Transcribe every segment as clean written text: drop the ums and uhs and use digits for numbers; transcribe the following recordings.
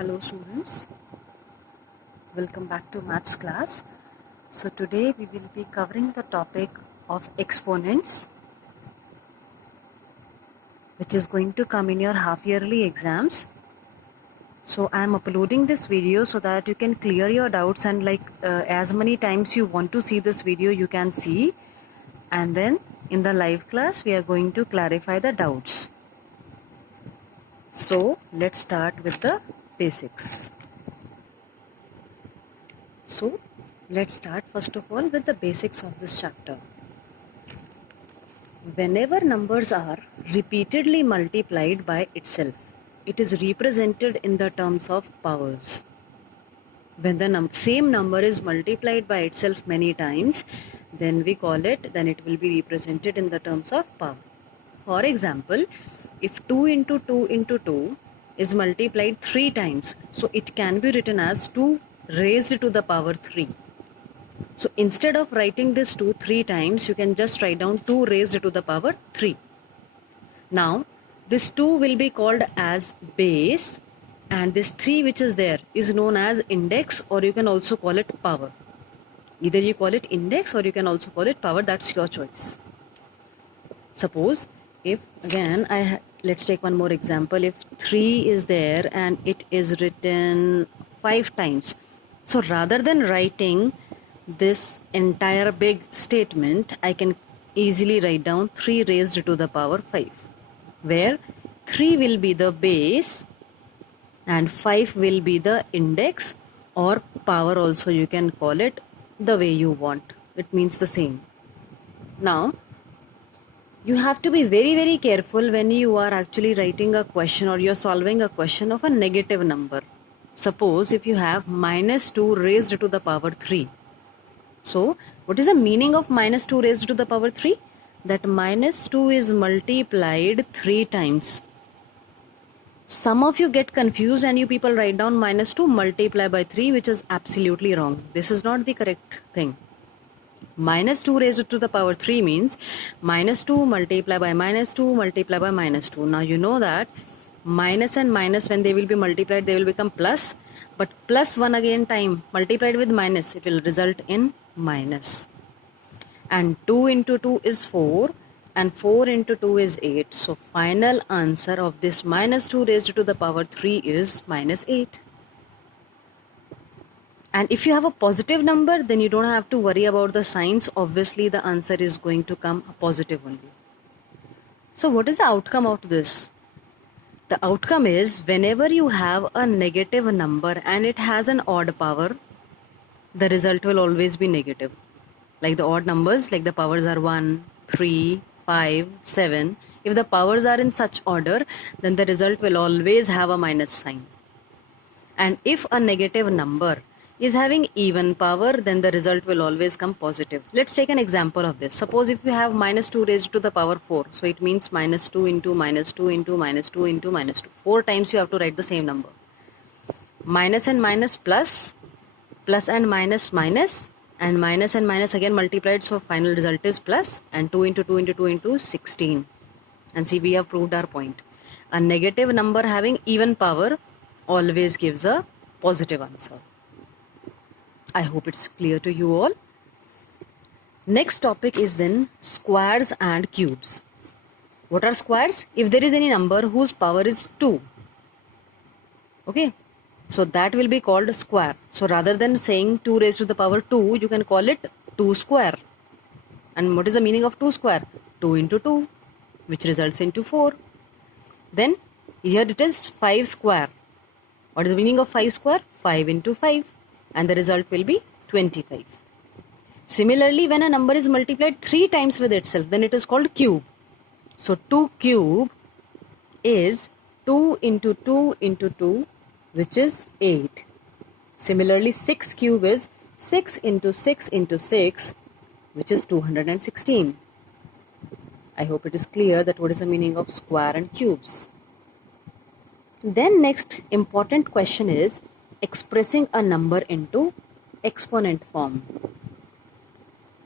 Hello students, welcome back to maths class. So today we will be covering the topic of exponents, which is going to come in your half yearly exams. So I am uploading this video so that you can clear your doubts, and as many times you want to see this video you can see, and then in the live class we are going to clarify the doubts. So let's start with the basics. So let's start first of all with the basics of this chapter. Whenever numbers are repeatedly multiplied by itself, it is represented in the terms of powers. When the same number is multiplied by itself many times, then it will be represented in the terms of power. For example, if 2 into 2 into 2 is multiplied 3 times, so it can be written as 2 raised to the power 3. So instead of writing this 2 3 times, you can just write down 2 raised to the power 3. Now, this 2 will be called as base, and this 3 which is there is known as index, or you can also call it power. Either you call it index or you can also call it power, that's your choice. Suppose if again let's take one more example. If 3 is there and it is written 5 times, so rather than writing this entire big statement, I can easily write down 3 raised to the power 5, where 3 will be the base and 5 will be the index, or power also you can call it the way you want. It means the same. Now, you have to be very careful when you are actually writing a question or you're solving a question of a negative number. Suppose if you have minus 2 raised to the power 3. So, what is the meaning of minus 2 raised to the power 3? That minus 2 is multiplied 3 times. Some of you get confused and you people write down minus 2 multiply by 3, which is absolutely wrong. This is not the correct thing. Minus 2 raised to the power 3 means minus 2 multiply by minus 2 multiply by minus 2. Now you know that minus and minus, when they will be multiplied, they will become plus. But plus 1 again time multiplied with minus, it will result in minus. And 2 into 2 is 4 and 4 into 2 is 8. So final answer of this minus 2 raised to the power 3 is minus 8. And if you have a positive number, then you don't have to worry about the signs. Obviously the answer is going to come positive only. So what is the outcome of this? The outcome is whenever you have a negative number and it has an odd power, the result will always be negative. Like the odd numbers, like the powers are 1, 3, 5, 7. If the powers are in such order, then the result will always have a minus sign. And if a negative number is having even power, then the result will always come positive. Let's take an example of this. Suppose if you have minus 2 raised to the power 4. So it means minus 2 into minus 2 into minus 2 into minus 2. 4 times you have to write the same number. Minus and minus plus, plus and minus minus, and minus and minus again multiplied. So final result is plus, and 2 into 2 into 2 into 16. And see, we have proved our point. A negative number having even power always gives a positive answer. I hope it's clear to you all. Next topic is then squares and cubes. What are squares? If there is any number whose power is 2, okay, so that will be called square. So rather than saying 2 raised to the power 2, you can call it 2 square. And what is the meaning of 2 square? 2 into 2, which results into 4. Then here it is 5 square. What is the meaning of 5 square? 5 into 5. And the result will be 25. Similarly, when a number is multiplied 3 times with itself, then it is called cube. So 2 cube is 2 into 2 into 2, which is 8. Similarly, 6 cube is 6 into 6 into 6, which is 216. I hope it is clear that what is the meaning of square and cubes. Then next important question is expressing a number into exponent form.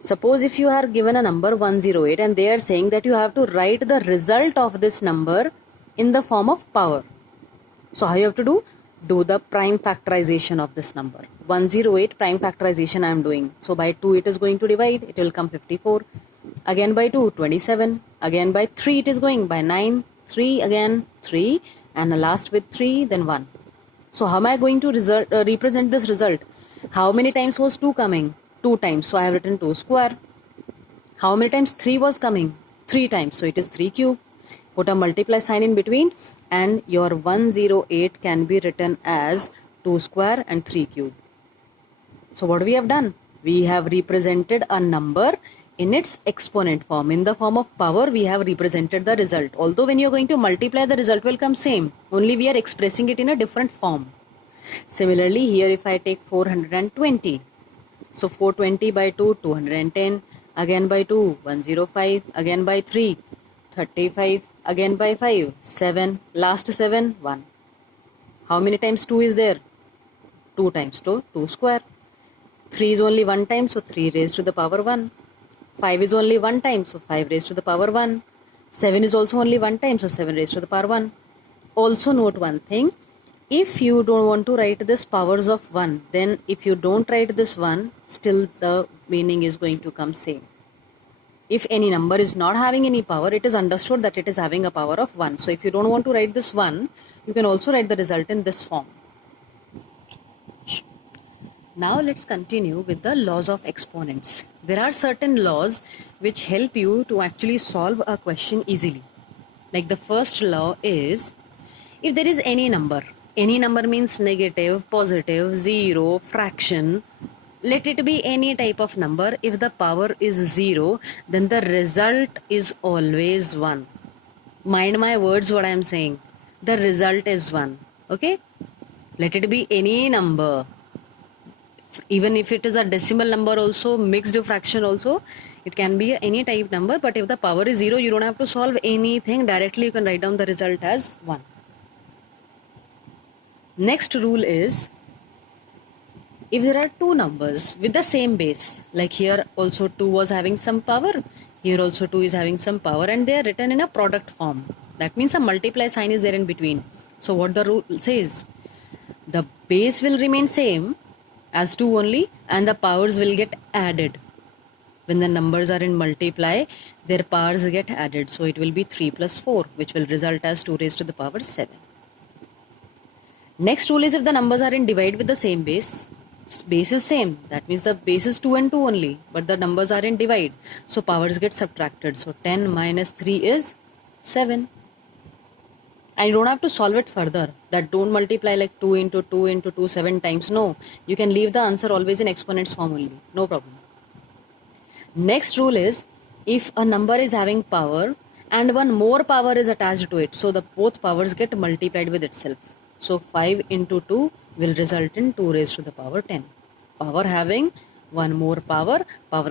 Suppose if you are given a number 108 and they are saying that you have to write the result of this number in the form of power. So how you have to do? do the prime factorization of this number. 108 prime factorization I am doing. So by 2 it is going to divide, it will come 54. Again by 2, 27. Again by 3 it is going, by 9, 3 again, 3, and last with 3, then 1. So how am I going to represent this result? How many times was 2 coming? 2 times. So I have written 2 square. How many times 3 was coming? 3 times. So it is 3 cube. Put a multiply sign in between and your 108 can be written as 2 square and 3 cube. So what we have done? We have represented a number in its exponent form. In the form of power, we have represented the result. Although when you are going to multiply, the result will come same. Only we are expressing it in a different form. Similarly, here if I take 420. So 420 by 2, 210. Again by 2, 105. Again by 3, 35. Again by 5, 7. Last 7, 1. How many times 2 is there? 2 times 2, 2 square. 3 is only 1 time, so 3 raised to the power 1. 5 is only 1 time, so 5 raised to the power 1. 7 is also only 1 time, so 7 raised to the power 1. Also note one thing. If you don't want to write this powers of 1, then if you don't write this 1, still the meaning is going to come same. If any number is not having any power, it is understood that it is having a power of 1. So if you don't want to write this 1, you can also write the result in this form. Now let's continue with the laws of exponents. There are certain laws which help you to actually solve a question easily. Like the first law is, if there is any number means negative, positive, zero, fraction, let it be any type of number. If the power is 0, then the result is always 1. Mind my words what I am saying. The result is 1. Okay? Let it be any number. Even if it is a decimal number also, mixed fraction also, it can be any type number. But if the power is 0, you don't have to solve anything. Directly you can write down the result as 1. Next rule is, if there are two numbers with the same base, like here also 2 was having some power, here also 2 is having some power, and they are written in a product form. That means a multiply sign is there in between. So what the rule says, the base will remain same as 2 only, and the powers will get added. When the numbers are in multiply, their powers get added. So it will be 3 plus 4, which will result as 2 raised to the power 7. Next rule is, if the numbers are in divide with the same base is same, that means the base is 2 and 2 only, but the numbers are in divide, so powers get subtracted. So 10 minus 3 is 7. And you don't have to solve it further, that don't multiply like 2 into 2 into 2 7 times. No, you can leave the answer always in exponents form only, no problem. Next rule is, if a number is having power and one more power is attached to it, so the both powers get multiplied with itself. So 5 into 2 will result in 2 raised to the power 10. Power having one more power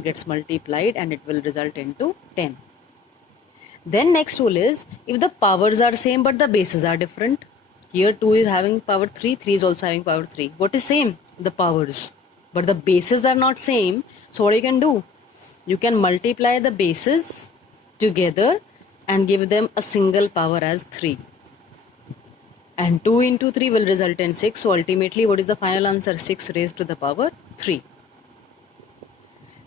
gets multiplied and it will result into 10. Then next rule is, if the powers are same but the bases are different, here 2 is having power 3, 3 is also having power 3. What is same? The powers. But the bases are not same, so what you can do? You can multiply the bases together and give them a single power as 3. And 2 into 3 will result in 6. So ultimately, what is the final answer? 6 raised to the power 3.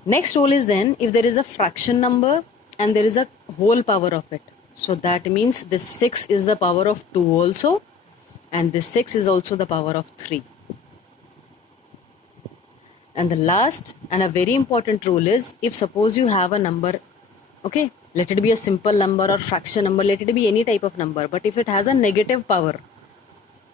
Next rule is then, if there is a fraction number and there is a whole power of it. So that means this 6 is the power of 2 also. And this 6 is also the power of 3. And the last and a very important rule is, if suppose you have a number, okay, let it be a simple number or fraction number, let it be any type of number. But if it has a negative power,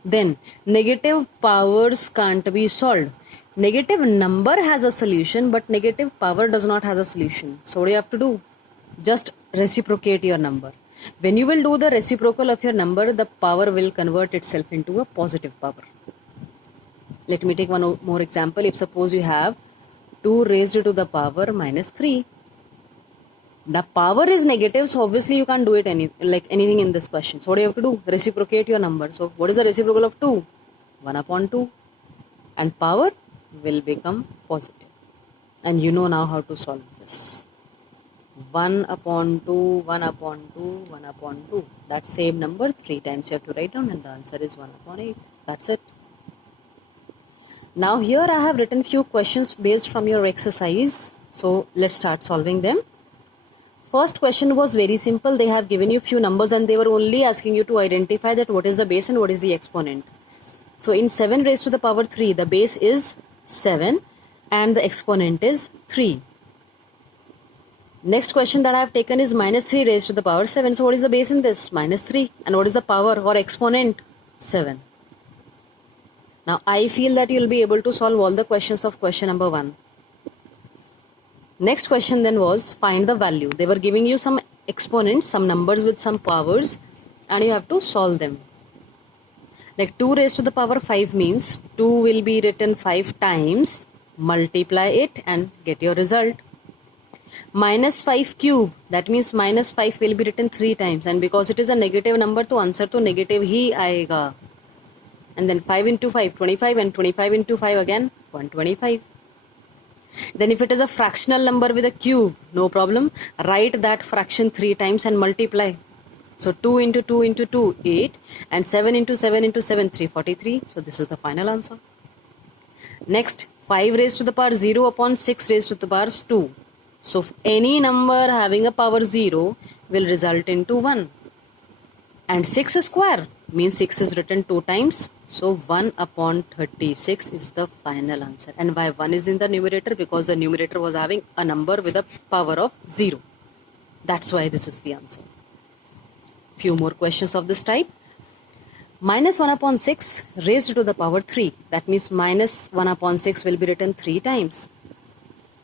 then negative powers can't be solved. Negative number has a solution, but negative power does not have a solution. So what do you have to do? Just reciprocate your number. When you will do the reciprocal of your number, the power will convert itself into a positive power. Let me take one more example. If suppose you have 2 raised to the power minus 3. The power is negative, so obviously you can't do it anything in this question. So what do you have to do? Reciprocate your number. So what is the reciprocal of 2? 1 upon 2. And power will become positive. And you know now how to solve this. 1 upon 2, 1 upon 2, 1 upon 2. That same number 3 times you have to write down, and the answer is 1 upon 8. That's it. Now here I have written few questions based from your exercise. So let's start solving them. First question was very simple. They have given you few numbers and they were only asking you to identify that what is the base and what is the exponent. So in 7 raised to the power 3, the base is 7 and the exponent is 3. Next question that I have taken is minus 3 raised to the power 7. So what is the base in this? Minus 3. And what is the power or exponent? 7. Now I feel that you will be able to solve all the questions of question number 1. Next question then was find the value. They were giving you some exponents, some numbers with some powers, and you have to solve them. Like 2 raised to the power 5 means 2 will be written 5 times, multiply it and get your result. Minus 5 cube, that means minus 5 will be written 3 times, and because it is a negative number तो answer तो negative ही आएगा. And then 5 into 5, 25, and 25 into 5 again 125. Then if it is a fractional number with a cube, no problem, write that fraction 3 times and multiply. So 2 into 2 into 2, 8, and 7 into 7 into 7, 343. So this is the final answer. Next, 5 raised to the power 0 upon 6 raised to the power 2. So any number having a power 0 will result into 1. And 6 square means 6 is written 2 times. So 1 upon 36 is the final answer. And why 1 is in the numerator? Because the numerator was having a number with a power of 0. That's why this is the answer. Few more questions of this type. Minus 1 upon 6 raised to the power 3. That means minus 1 upon 6 will be written 3 times.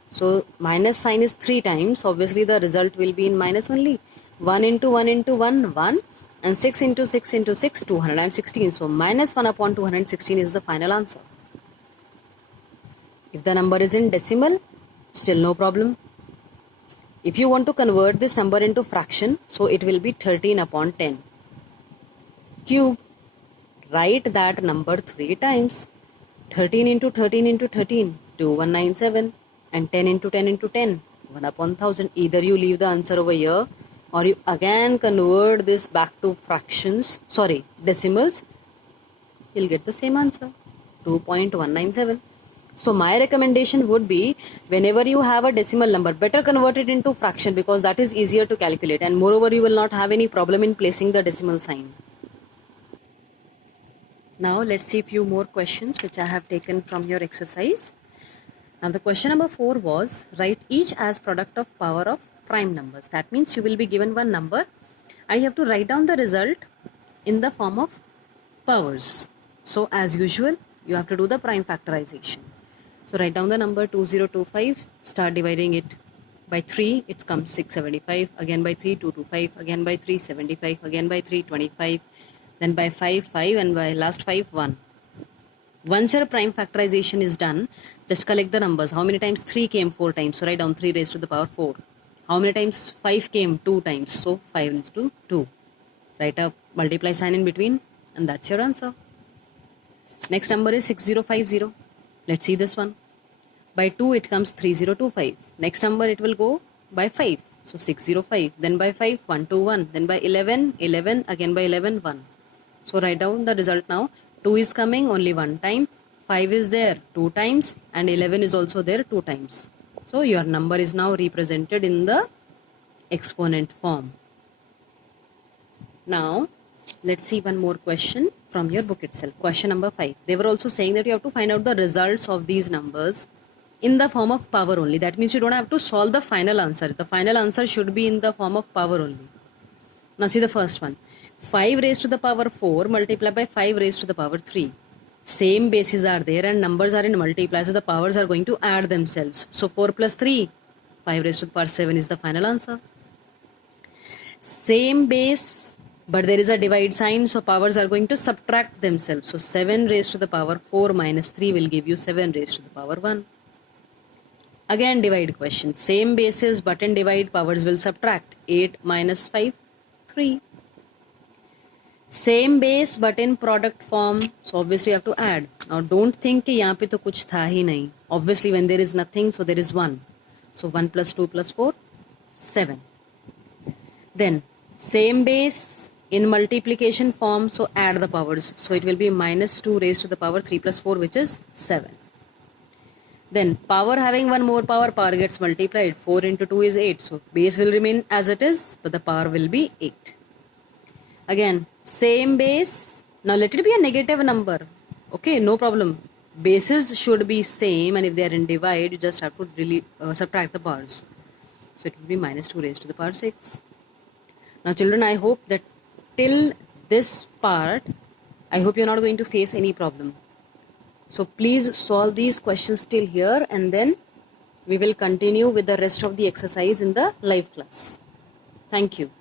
So minus sign is 3 times. Obviously the result will be in minus only. 1 into 1 into 1, 1. And 6 into 6 into 6, 216. So minus 1 upon 216 is the final answer. If the number is in decimal, still no problem. If you want to convert this number into fraction, so it will be 13 upon 10. Cube, write that number 3 times. 13 into 13 into 13, 2197. And 10 into 10 into 10, 1 upon 1000. Either you leave the answer over here, or you again convert this back to decimals, you'll get the same answer, 2.197. So my recommendation would be, whenever you have a decimal number, better convert it into fraction because that is easier to calculate, and moreover you will not have any problem in placing the decimal sign. Now let's see a few more questions which I have taken from your exercise. Now the question number 4 was, write each as product of power of prime numbers. That means you will be given one number and you have to write down the result in the form of powers. So as usual, you have to do the prime factorization. So write down the number 2025, start dividing it by 3, it comes 675, again by 3, 225, again by 3, 75, again by 3, 25, then by 5, 5, and by last 5, 1. Once your prime factorization is done, just collect the numbers. How many times 3 came? 4 times. So write down 3 raised to the power 4. How many times 5 came? 2 times. So 5 raised to 2. Write a multiply sign in between and that's your answer. Next number is 6050. Let's see this one. By 2 it comes 3025. Next number it will go by 5. So 605. Then by 5, 121. Then by 11, 11. Again by 11, 1. So write down the result now. 2 is coming only 1 time, 5 is there 2 times, and 11 is also there 2 times. So your number is now represented in the exponent form. Now let's see one more question from your book itself. Question number 5. They were also saying that you have to find out the results of these numbers in the form of power only. That means you don't have to solve the final answer. The final answer should be in the form of power only. Now see the first one. 5 raised to the power 4 multiplied by 5 raised to the power 3. Same bases are there and numbers are in multiply, so the powers are going to add themselves. So 4 plus 3, 5 raised to the power 7 is the final answer. Same base, but there is a divide sign, so powers are going to subtract themselves. So 7 raised to the power 4 minus 3 will give you 7 raised to the power 1. Again divide question. Same bases, but in divide powers will subtract. 8 minus 5, 3. Same base but in product form, so obviously you have to add. Now don't think कि यहाँ पे तो कुछ था ही नहीं. Obviously when there is nothing, so there is 1. So 1 plus 2 plus 4, 7. Then same base in multiplication form, so add the powers. So it will be minus 2 raised to the power 3 plus 4, which is 7. Then power having one more power gets multiplied. 4 into 2 is 8. So base will remain as it is, but the power will be 8. Again, same base. Now let it be a negative number. Okay, no problem. Bases should be same, and if they are in divide, you just have to subtract the powers. So it will be minus 2 raised to the power 6. Now children, I hope that till this part, I hope you're not going to face any problem. So please solve these questions till here, and then we will continue with the rest of the exercise in the live class. Thank you.